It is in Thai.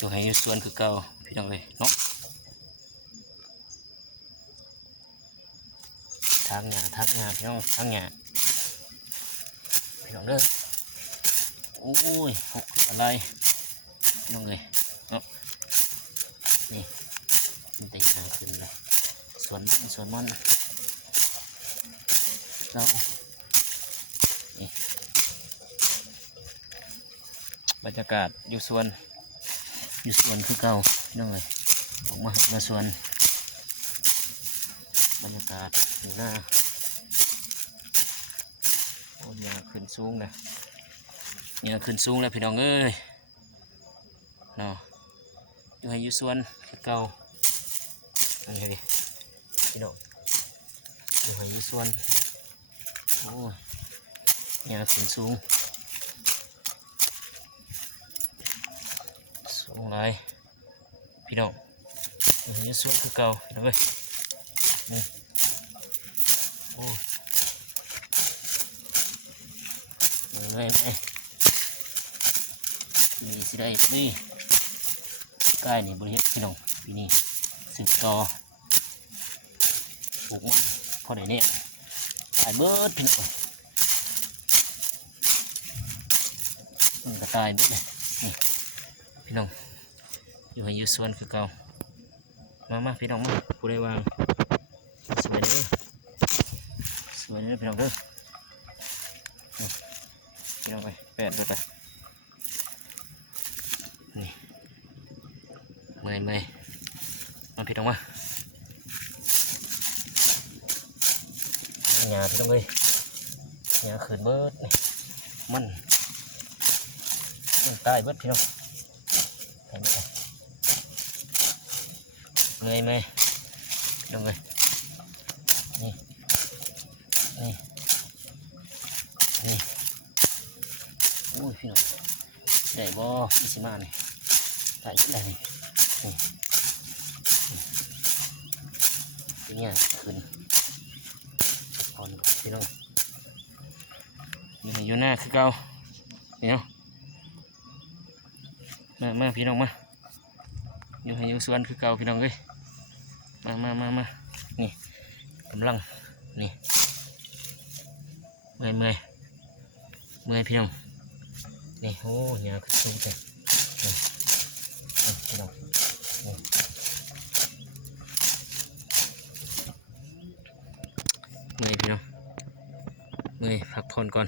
อยู่ให้สวนคือเก่าพี่น้องเลยเนาะทางหญ้าพี่น้องทางหญ้าพี่น้องเด้อโอ้ยหกอะไรพี่น้องเลยเนาะนี่มันแต่หญ้าขึ้นเลยสวนมันเรานี่บรรยากาศอยู่สวนคือเก่าพี่น้องเลยออกมาสวนบรรยากาศอยู่หน้าโอ้ยหญ้าขึ้นสูงเลยหญ้าขึ้นสูงแล้วพี่น้องเอ้ยเนาะอยู่ให้อยู่สวนคือเก่านี่ดิพี่น้องอยู่ให้อยู่สวนโอ้ยหญ้าขึ้นสูงเลยพี่น้องอยู่ให้อยู่สวนคือเก่าพี่น้องเอ้ยนี่โอ้ไม่นี่สิได้นี่ใกล้นี่บริเวณพี่น้องปีนี้สืบต่อปลูกมันพอได้เนี่ยตายเบิดพี่น้องมันก็ตายเบิดเลยนี่พี่น้องอยู่ให้อยู่สวนคือเก่ามาพี่น้องมาผู้ใดวางสวยเลยพี่น้องเด้อพี่น้องไปแปดเลยนี่เมื่อยมาพี่น้องมาหญ้าพี่น้องเลยหญ้าขืนเบิดนี่มันตายเบิดพี่น้องเห็นไหมเมื่อยพี่น้องเลยนี่โอ้ยพี่น้องได้บ่อิสิมานี่ได้ยังไงนี่เป็นไงขึ้นอ่อนพี่น้องอยู่หน้าคือเก่าพี่น้องมาพี่น้องมาอยู่ให้อยู่สวนคือเก่าพี่น้องเอ้ยมานี่กำลังนี่เมื่อยพี่น้องนี่โอ้ยหญ้าขึ้นสูงจังพี่น้องเมื่อยพี่น้องพักผ่อนก่อน